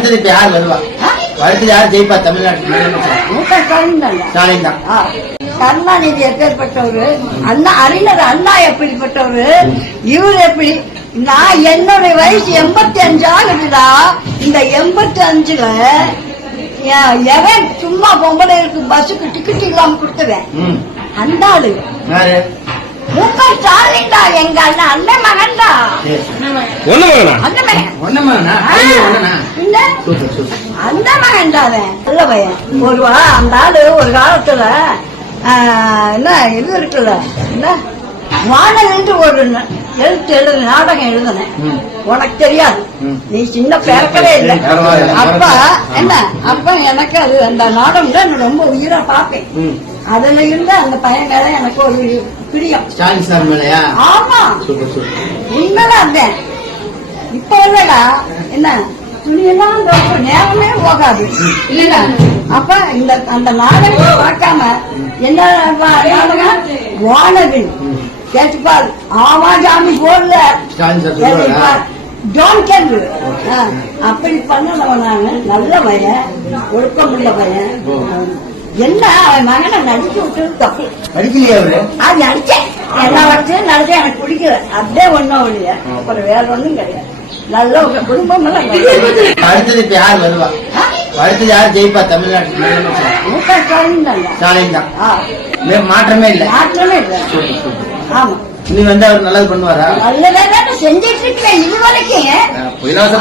அடுத்தது இப்ப யார் வருவா? அடுத்தது யார் ஜெயிப்பா தமிழ்நாட்டுக்கு? ஸ்டாலின் தான். கருணாநிதி எப்பேற்பட்டவரு, அண்ணா அறிஞர் அண்ணா எப்படிப்பட்டவரு, இவர் எப்படி? நான் என்னுடைய வயசு 85 ஆகுதுடா. இந்த 85ல எவன் சும்மா பொம்பளைகளுக்கு பஸ்ஸுக்கு டிக்கெட் இல்லாம கொடுத்துவேன். அந்த ஆளு ஸ்டாலின் தான். எங்க அண்ணன் அண்ணன் மகன்டா. அந்த மகன்டா அவன் நல்ல பையன். அந்த ஆளு ஒரு காலத்துல என்ன இது இருக்குல்ல, என்ன வானல் ஒரு நாடகம் எழுதுனேன். உனக்கு தெரியாது, நீ சின்ன பிறக்கவே இல்லை. அப்ப என்ன அப்ப எனக்கு அது அந்த நாடகம் தான் ரொம்ப உயிரா பார்ப்பேன். அதுல இருந்து அந்த பையன் மேல எனக்கு ஒரு பிரியம். ஆமா, உண்மைதான் இருந்தேன். இப்ப இல்லடா, என்ன துணியெல்லாம் நேரமே போகாது இல்ல. அப்ப இந்த அந்த நாடகத்தை பார்க்காம என்ன நாடகம் வானவில் கேட்டுப்பார். ஆமா ஜாமி போடல ஜான் கேள்வி அப்படி பண்ணவன். நானு நல்ல பையன், ஒழுக்கம் உள்ள பையன். என்ன அவன் மகனை நடிச்சு விட்டது தப்பு. அது நடிச்சேன், எல்லா வருஷம் நடிச்சேன். எனக்கு பிடிக்கல, அப்படியே ஒண்ணும் இல்லையா. அப்புறம் வேற ஒண்ணும் கிடையாது. நல்ல ஒரு குடும்பம். அடுத்தது இப்ப யார் வருவா? அடுத்தது யார் ஜெயிப்பா தமிழ்நாட்டுக்கு? ஸ்டாலின் தான். மாற்றமே இல்ல. மாற்றமே இல்ல. ஆமா, நீ வந்து அவர் நல்லது பண்ணுவாரா? நல்லதாக செஞ்சிட்டு இருக்கேன் இது வரைக்கும். இலவச